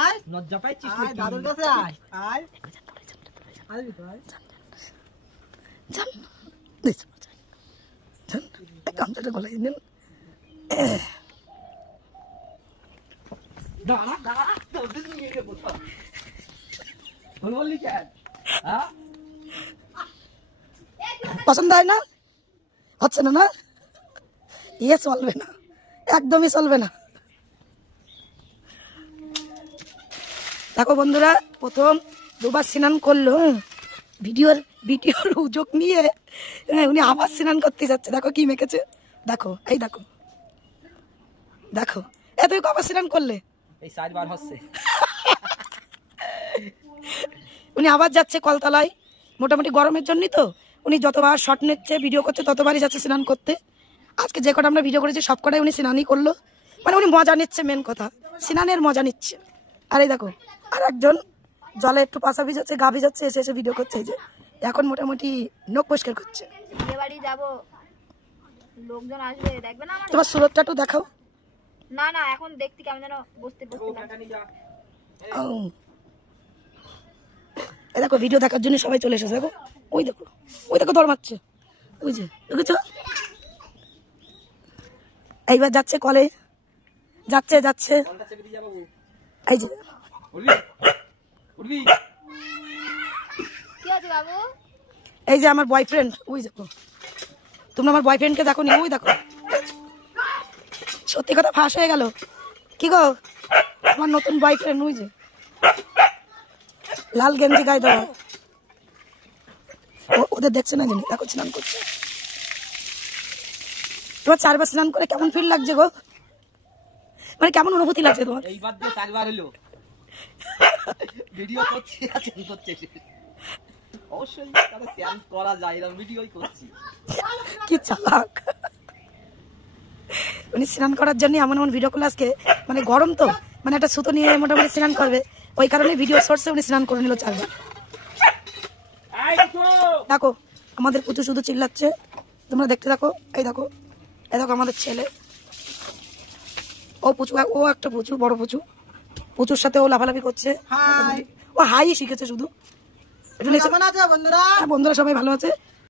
আয় লজ্জা পাইছিস আয় দাদুর কাছে আয় আয় আসবি তো আয় জান গামছাটা গলায় নেন দাঁড়া দাঁড়া তোদের নিয়ে গেবো তো বললি কেন হ্যাঁ পছন্দ হয় না হচ্ছে না না ইয়ে চলবে না একদমই চলবে না দেখো বন্ধুরা প্রথম দুবার স্নান করলো ভিডিওর উযোগ নিয়ে উনি আবার স্নান করতে যাচ্ছে দেখো কি মেখেছে দেখো এই দেখো দেখো তুই কবার স্নান করলে এই 4 বার হচ্ছে উনি আবার যাচ্ছে কলতলায় মোটামুটি গরমের জন্যই তো উনি যতবার শট নিচ্ছে ভিডিও করছে ততবারই যাচ্ছে স্নান করতে আজকে যে কটা আমরা ভিডিও করেছি সব কটাই উনি স্নানই করলো মানে উনি মজা নিচ্ছে মেন কথা স্নানের মজা নিচ্ছে আর এই দেখো আর একজন জলে একটু পাশা ভিজাচ্ছে গা ভিজাচ্ছে এসে এসে ভিডিও করছে এই যে এখন মোটামুটি নখ পরিষ্কার করছে বিয়ে বাড়ি যাবো লোকজন আসবে দেখবে না তোমার সুরতটা একটু দেখাও না না এখন দেখতে কেমন যেন বসতে এই দেখো ভিডিও দেখার জন্য সবাই চলে এসেছে দেখো ওই দেখো দর মারছে ওই যে দেখেছো এইবার যাচ্ছে কলে যাচ্ছে এই যে কি আছে বাবু এই যে আমার বয়ফ্রেন্ড ওই দেখো তোমরা আমার বয়ফ্রেন্ডকে দেখো নি ওই দেখো সত্যি কথা ফাঁস হয়ে গেল কি গো আমার নতুন বয়ফ্রেন্ড ওই যে লাল গেঞ্জি গায়ে দেওয়া ওদের দেখছে না জানি দেখো স্নান করছে তোমার 4 বার স্নান করে কেমন ফিল লাগছে গো মানে কেমন অনুভূতি লাগছে তোমার এইবার দিয়ে 4 বার হলো ভিডিও করছি আছে অবশ্যই তাহলে স্যান করা যায় এরকম ভিডিওই করছি কি চালাক উনি স্নান করার জন্য এমন ভিডিও করলে আজকে মানে গরম তো মানে একটা সুতো নিয়ে মোটামুটি স্নান করবে ওই কারণে ভিডিও শর্টসে উনি স্নান করে নিল 4 বার দেখো আমাদের পুচু শুধু চিল্লাচ্ছে তোমরা দেখতে থাকো এই দেখো আমাদের ছেলে ও একটা পুচু বড় পুচুর সাথে ও লাফালাফি করছে ও হাই শিখেছে শুধু কেমন আছো বন্ধুরা বন্ধুরা সবাই ভালো আছে